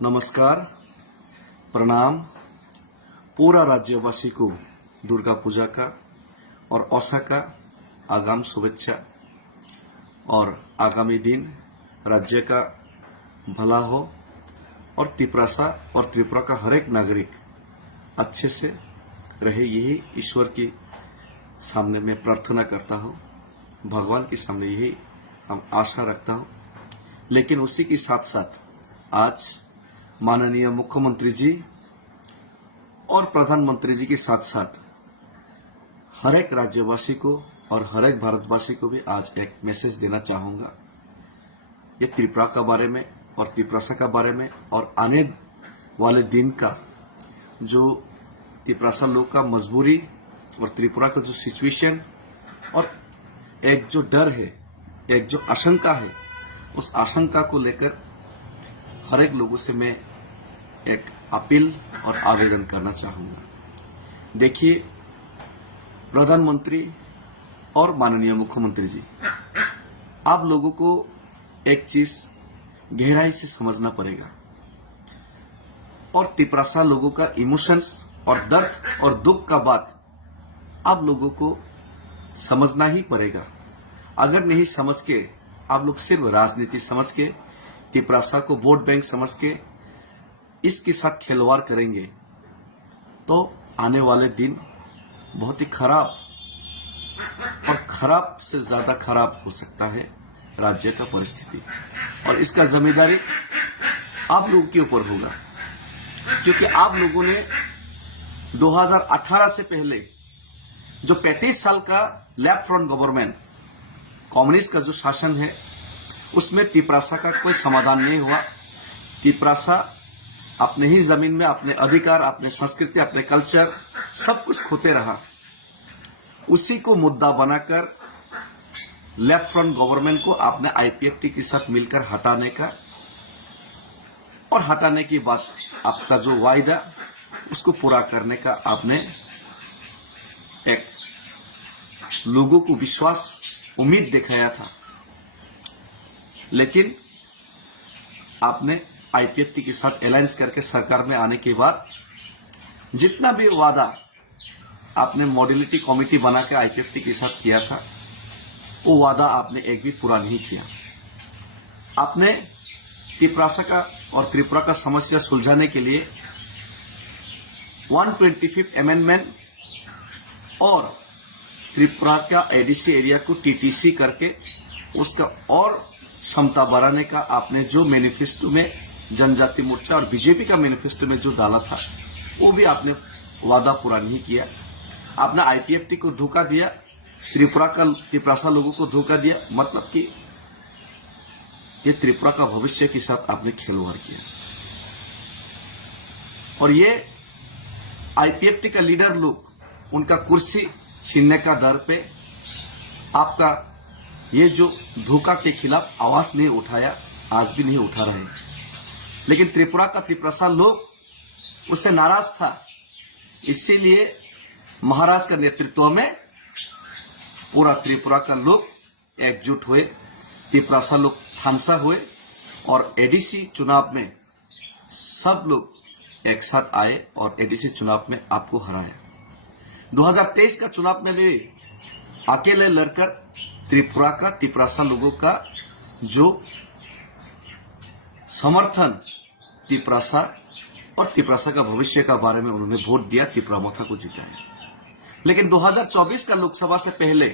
नमस्कार, प्रणाम। पूरा राज्यवासी को दुर्गा पूजा का और ओसा का आगाम शुभेच्छा और आगामी दिन राज्य का भला हो और त्रिपुरा और त्रिपुरा का हर एक नागरिक अच्छे से रहे, यही ईश्वर के सामने मैं प्रार्थना करता हूँ, भगवान के सामने यही हम आशा रखता हूँ। लेकिन उसी के साथ साथ आज माननीय मुख्यमंत्री जी और प्रधानमंत्री जी के साथ साथ हर एक राज्यवासी को और हर एक भारतवासी को भी आज एक मैसेज देना चाहूंगा। ये त्रिपुरा का बारे में और त्रिपुरा का बारे में और आने वाले दिन का जो त्रिपुरा लोग का मजबूरी और त्रिपुरा का जो सिचुएशन और एक जो डर है, एक जो आशंका है, उस आशंका को लेकर हर एक लोगों से मैं एक अपील और आवेदन करना चाहूंगा। देखिए, प्रधानमंत्री और माननीय मुख्यमंत्री जी, आप लोगों को एक चीज गहराई से समझना पड़ेगा और त्रिपुरा लोगों का इमोशंस और दर्द और दुख का बात आप लोगों को समझना ही पड़ेगा। अगर नहीं समझ के आप लोग सिर्फ राजनीति समझ के त्रिपुरा को वोट बैंक समझ के इसके साथ खिलवाड़ करेंगे तो आने वाले दिन बहुत ही खराब और खराब से ज्यादा खराब हो सकता है राज्य का परिस्थिति, और इसका जिम्मेदारी आप लोगों के ऊपर होगा, क्योंकि आप लोगों ने 2018 से पहले जो 35 साल का लेफ्ट फ्रंट गवर्नमेंट कम्युनिस्ट का जो शासन है उसमें त्रिपुरा का कोई समाधान नहीं हुआ। त्रिपुरा अपने ही जमीन में अपने अधिकार, अपने संस्कृति, अपने कल्चर सब कुछ खोते रहा। उसी को मुद्दा बनाकर लेफ्ट फ्रंट गवर्नमेंट को आपने आईपीएफटी के साथ मिलकर हटाने का, और हटाने के बाद आपका जो वायदा उसको पूरा करने का आपने एक लोगों को विश्वास उम्मीद दिखाया था। लेकिन आपने आईपीएफटी के साथ अलायंस करके सरकार में आने के बाद जितना भी वादा आपने मॉड्यूलिटी कमेटी बना के आईपीएफटी के साथ किया था, वो वादा आपने एक भी पूरा नहीं किया। आपने त्रिपुरा का और त्रिपुरा का समस्या सुलझाने के लिए 125 अमेंडमेंट और त्रिपुरा का एडीसी एरिया को टीटीसी करके उसका और क्षमता बढ़ाने का आपने जो मैनिफेस्टो में जनजाति मोर्चा और बीजेपी का मैनिफेस्टो में जो डाला था वो भी आपने वादा पूरा नहीं किया। आपने आईपीएफटी को धोखा दिया, त्रिपुरा लोगों को धोखा दिया, मतलब कि ये त्रिपुरा का भविष्य के साथ आपने खिलवाड़ किया। और ये आईपीएफटी का लीडर लोग उनका कुर्सी छीनने का दर पे आपका ये जो धोखा के खिलाफ आवाज नहीं उठाया, आज भी नहीं उठा रहे। लेकिन त्रिपुरा लोग उससे नाराज था, इसीलिए महाराज का नेतृत्व में पूरा त्रिपुरा का लोग एकजुट हुए, त्रिपुरा लोग फांसा हुए और एडीसी चुनाव में सब लोग एक साथ आए और एडीसी चुनाव में आपको हराया। 2023 का चुनाव में भी अकेले लड़कर त्रिपुरा लोगों का जो समर्थन त्रिपुरा और त्रिपुरा का भविष्य का बारे में उन्होंने वोट दिया, त्रिपुरा को जिताया। लेकिन 2024 का लोकसभा से पहले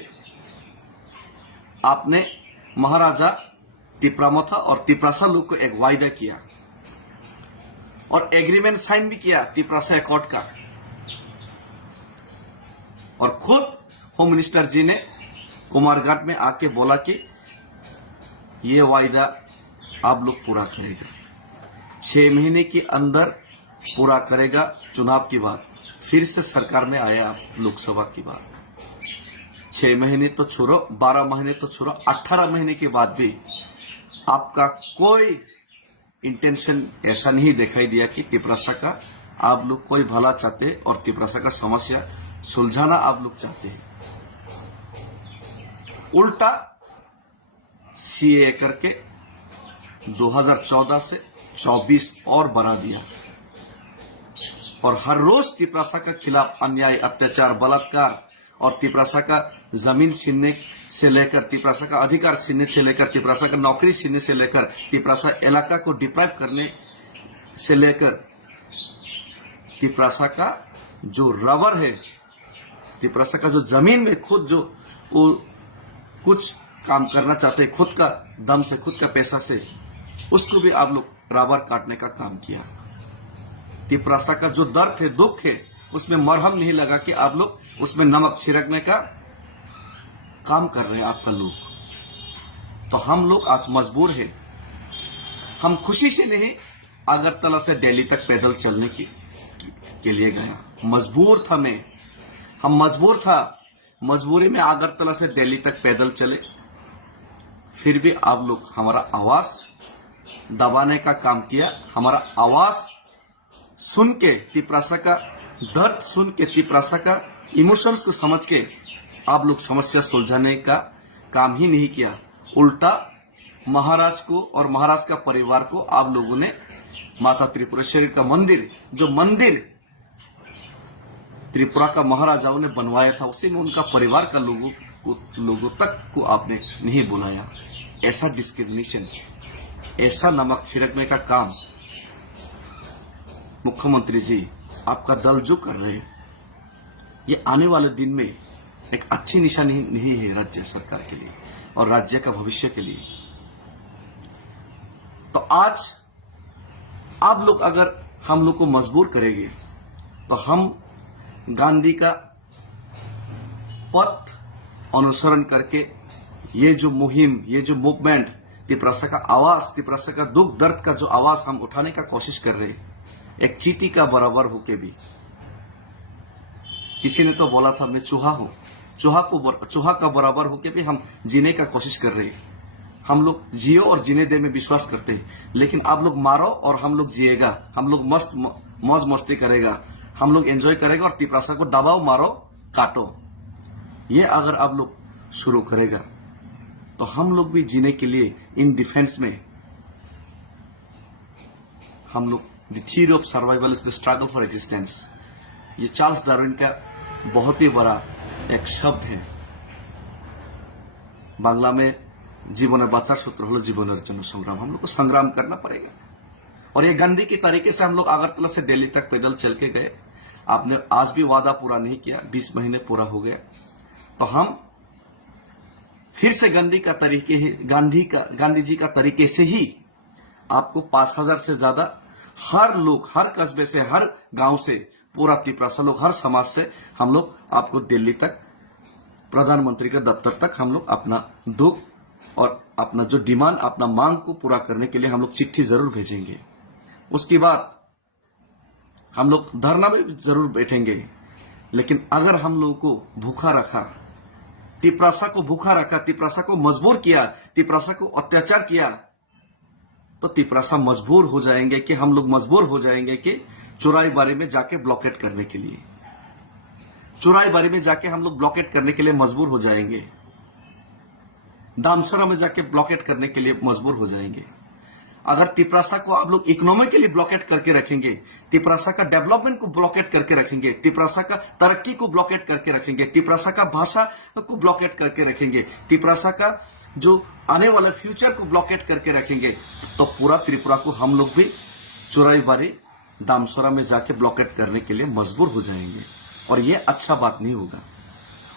आपने महाराजा त्रिपुरा और त्रिपुरा लोग को एक वायदा किया और एग्रीमेंट साइन भी किया त्रिपुरा अकॉर्ड का, और खुद होम मिनिस्टर जी ने कुमारघाट में आके बोला कि ये वायदा आप लोग पूरा करेगा, 6 महीने के अंदर पूरा करेगा। चुनाव के बाद फिर से सरकार में आया आप लोकसभा की बात, 6 महीने तो छोड़ो, 12 महीने तो छोड़ो, 18 महीने के बाद भी आपका कोई इंटेंशन ऐसा नहीं दिखाई दिया कि त्रिपुरा का आप लोग कोई भला चाहते और त्रिपुरा का समस्या सुलझाना आप लोग चाहते हैं। उल्टा सीए करके 2014 से 24 और बढ़ा दिया। और हर रोज तिपरासा के खिलाफ अन्याय, अत्याचार, बलात्कार और तिपरासा का जमीन छीनने से लेकर, तिपरासा का अधिकार छीनने से लेकर, तिपरासा का नौकरी छीनने से लेकर, तिपरासा इलाका को डिप्राइव करने से लेकर, तिपरासा का जो रबर है, तिपरासा का जो जमीन में खुद जो वो कुछ काम करना चाहते हैं, खुद का दम से, खुद का पैसा से, उसको भी आप लोग रबर काटने का काम किया। तिपरासा का जो दर्द है, दुख है, उसमें मरहम नहीं लगा कि आप लोग उसमें नमक छिड़कने का काम कर रहे हैं आपका लोग। तो हम लोग आज मजबूर है, हम खुशी से नहीं अगरतला से दिल्ली तक पैदल चलने के लिए गया। मजबूर था मैं, हम मजबूर था, मजबूरी में अगरतला से दिल्ली तक पैदल चले। फिर भी आप लोग हमारा आवाज दबाने का काम किया। हमारा आवाज सुन के, तिपरासा का दर्द सुन के, तिपरासा का इमोशंस को समझ के आप लोग समस्या सुलझाने का काम ही नहीं किया। उल्टा महाराज को और महाराज का परिवार को आप लोगों ने माता त्रिपुरेश्वरी का मंदिर, जो मंदिर त्रिपुरा का महाराजाओं ने बनवाया था, उसी में उनका परिवार का लोगों तक को आपने नहीं बुलाया। ऐसा डिस्क्रिमिनेशन, ऐसा नमक छिड़कने का काम मुख्यमंत्री जी, आपका दल जो कर रहे हैं, ये आने वाले दिन में एक अच्छी निशानी नहीं है राज्य सरकार के लिए और राज्य का भविष्य के लिए। तो आज आप लोग अगर हम लोग को मजबूर करेंगे तो हम गांधी का पथ अनुसरण करके ये जो मुहिम, ये जो मूवमेंट, तिपरासा का आवाज, तिपरासा का दुख दर्द का जो आवाज हम उठाने का कोशिश कर रहे हैं, एक चींटी का बराबर होके भी। किसी ने तो बोला था मैं चूहा हूं, चूहा का बराबर होके भी हम जीने का कोशिश कर रहे हैं। हम लोग जियो और जीने दे में विश्वास करते हैं, लेकिन आप लोग मारो और हम लोग जिएगा, हम लोग मस्त मौज मस्ती करेगा, हम लोग एंजॉय करेगा और तिपरासा को दबाओ, मारो, काटो। ये अगर आप लोग शुरू करेगा तो हम लोग भी जीने के लिए इन डिफेंस में हम लोग, the theory of survival is the struggle for existence, ये चार्ल्स डार्विन का बहुत ही बड़ा एक शब्द है। बांग्ला में जीवन बाचार सूत्र हलो जीवन जन संग्राम, हम लोग को संग्राम करना पड़ेगा। और ये गांधी की तरीके से हम लोग अगरतला से दिल्ली तक पैदल चल के गए। आपने आज भी वादा पूरा नहीं किया, 20 महीने पूरा हो गया। तो हम फिर से गांधी जी का तरीके से ही आपको 5000 से ज्यादा हर लोग, हर कस्बे से, हर गांव से, पूरा तिपरासा लोग, हर समाज से हम लोग आपको दिल्ली तक, प्रधानमंत्री का दफ्तर तक हम लोग अपना दुख और अपना जो डिमांड, अपना मांग को पूरा करने के लिए हम लोग चिट्ठी जरूर भेजेंगे। उसके बाद हम लोग धरना में जरूर बैठेंगे। लेकिन अगर हम लोगों को भूखा रखा, तिपरासा को भूखा रखा, तिपरासा को मजबूर किया, तिपरासा को अत्याचार किया, तो तिपरासा मजबूर हो जाएंगे कि हम लोग मजबूर हो जाएंगे कि चुराईबारी में जाके ब्लॉकेट करने के लिए, चुराईबारी में जाके हम लोग ब्लॉकेट करने के लिए मजबूर हो जाएंगे, दामसरा में जाके ब्लॉकेट करने के लिए मजबूर हो जाएंगे। अगर तिपरासा को आप लोग इकोनॉमिकली ब्लॉकेट करके रखेंगे, तिपरासा का डेवलपमेंट को ब्लॉकेट करके रखेंगे, तिपरासा का तरक्की को ब्लॉकेट करके रखेंगे, तिपरासा का भाषा को ब्लॉकेट करके रखेंगे, तिपरासा का जो आने वाला फ्यूचर को ब्लॉकेट करके रखेंगे, तो पूरा त्रिपुरा को हम लोग भी चुराईबारी, दामसोरा में जाके ब्लॉकेट करने के लिए मजबूर हो जाएंगे। और ये अच्छा बात नहीं होगा।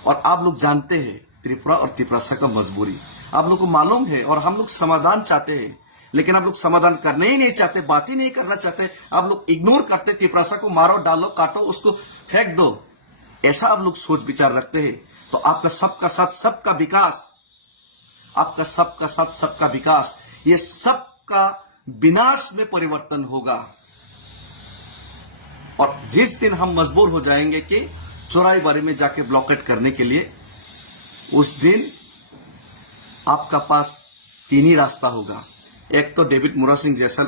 और आप लोग जानते हैं त्रिपुरा और तिपरासा का मजबूरी, आप लोग को मालूम है। और हम लोग समाधान चाहते हैं, लेकिन आप लोग समाधान करने ही नहीं चाहते, बात ही नहीं करना चाहते। आप लोग इग्नोर करते, तिपरासा को मारो, डालो, काटो, उसको फेंक दो, ऐसा आप लोग सोच विचार रखते हैं। तो आपका सबका साथ सबका विकास, आपका सबका साथ सबका विकास, ये सबका विनाश में परिवर्तन होगा। और जिस दिन हम मजबूर हो जाएंगे कि चौराईबारी में जाके ब्लॉकेट करने के लिए, उस दिन आपका पास 3 ही रास्ता होगा। एक तो डेविड मुरा सिंह जैसा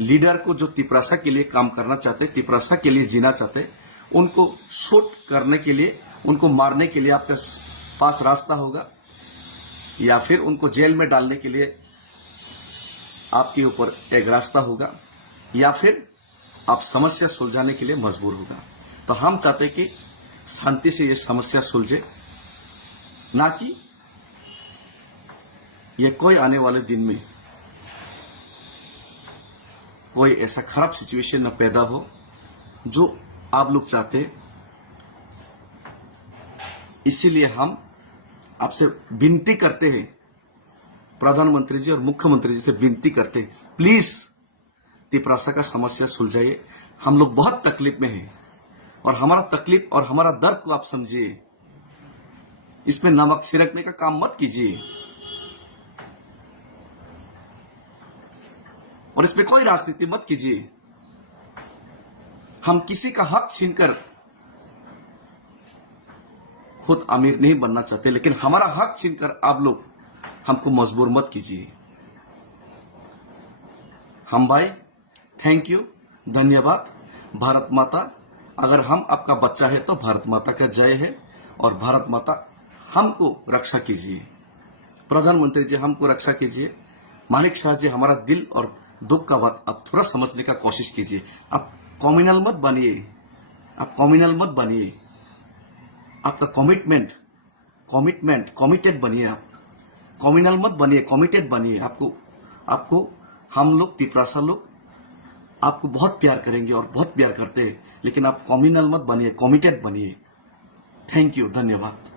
लीडर को जो तिपरासा के लिए काम करना चाहते, तिपरासा के लिए जीना चाहते, उनको शूट करने के लिए, उनको मारने के लिए आपके पास रास्ता होगा, या फिर उनको जेल में डालने के लिए आपके ऊपर एक रास्ता होगा या फिर आप समस्या सुलझाने के लिए मजबूर होगा। तो हम चाहते कि शांति से ये समस्या सुलझे, ना कि ये कोई आने वाले दिन में कोई ऐसा खराब सिचुएशन न पैदा हो जो आप लोग चाहते हैं। इसीलिए हम आपसे विनती करते हैं, प्रधानमंत्री जी और मुख्यमंत्री जी से विनती करते हैं, प्लीज तिपरासा का समस्या सुलझाइए। हम लोग बहुत तकलीफ में हैं और हमारा तकलीफ और हमारा दर्द को आप समझिए। इसमें नमक छिड़कने का काम मत कीजिए और इसमें कोई राजनीति मत कीजिए। हम किसी का हक छीनकर खुद अमीर नहीं बनना चाहते, लेकिन हमारा हक छीनकर आप लोग हमको मजबूर मत कीजिए। हम भाई थैंक यू, धन्यवाद। भारत माता, अगर हम आपका बच्चा है तो भारत माता का जय है और भारत माता हमको रक्षा कीजिए। प्रधानमंत्री जी हमको रक्षा कीजिए। मानिक शाह जी, हमारा दिल और दुख का बात आप थोड़ा समझने का कोशिश कीजिए। आप कम्युनल मत बनिए, आप कम्युनल मत बनिए। आपका कमिटेड बनिए। आप कम्युनल मत बनिए, कमिटेड बनिए। आपको हम लोग तिपरासा लोग आपको बहुत प्यार करेंगे और बहुत प्यार करते हैं, लेकिन आप कम्युनल मत बनिए, कमिटेड बनिए। थैंक यू, धन्यवाद।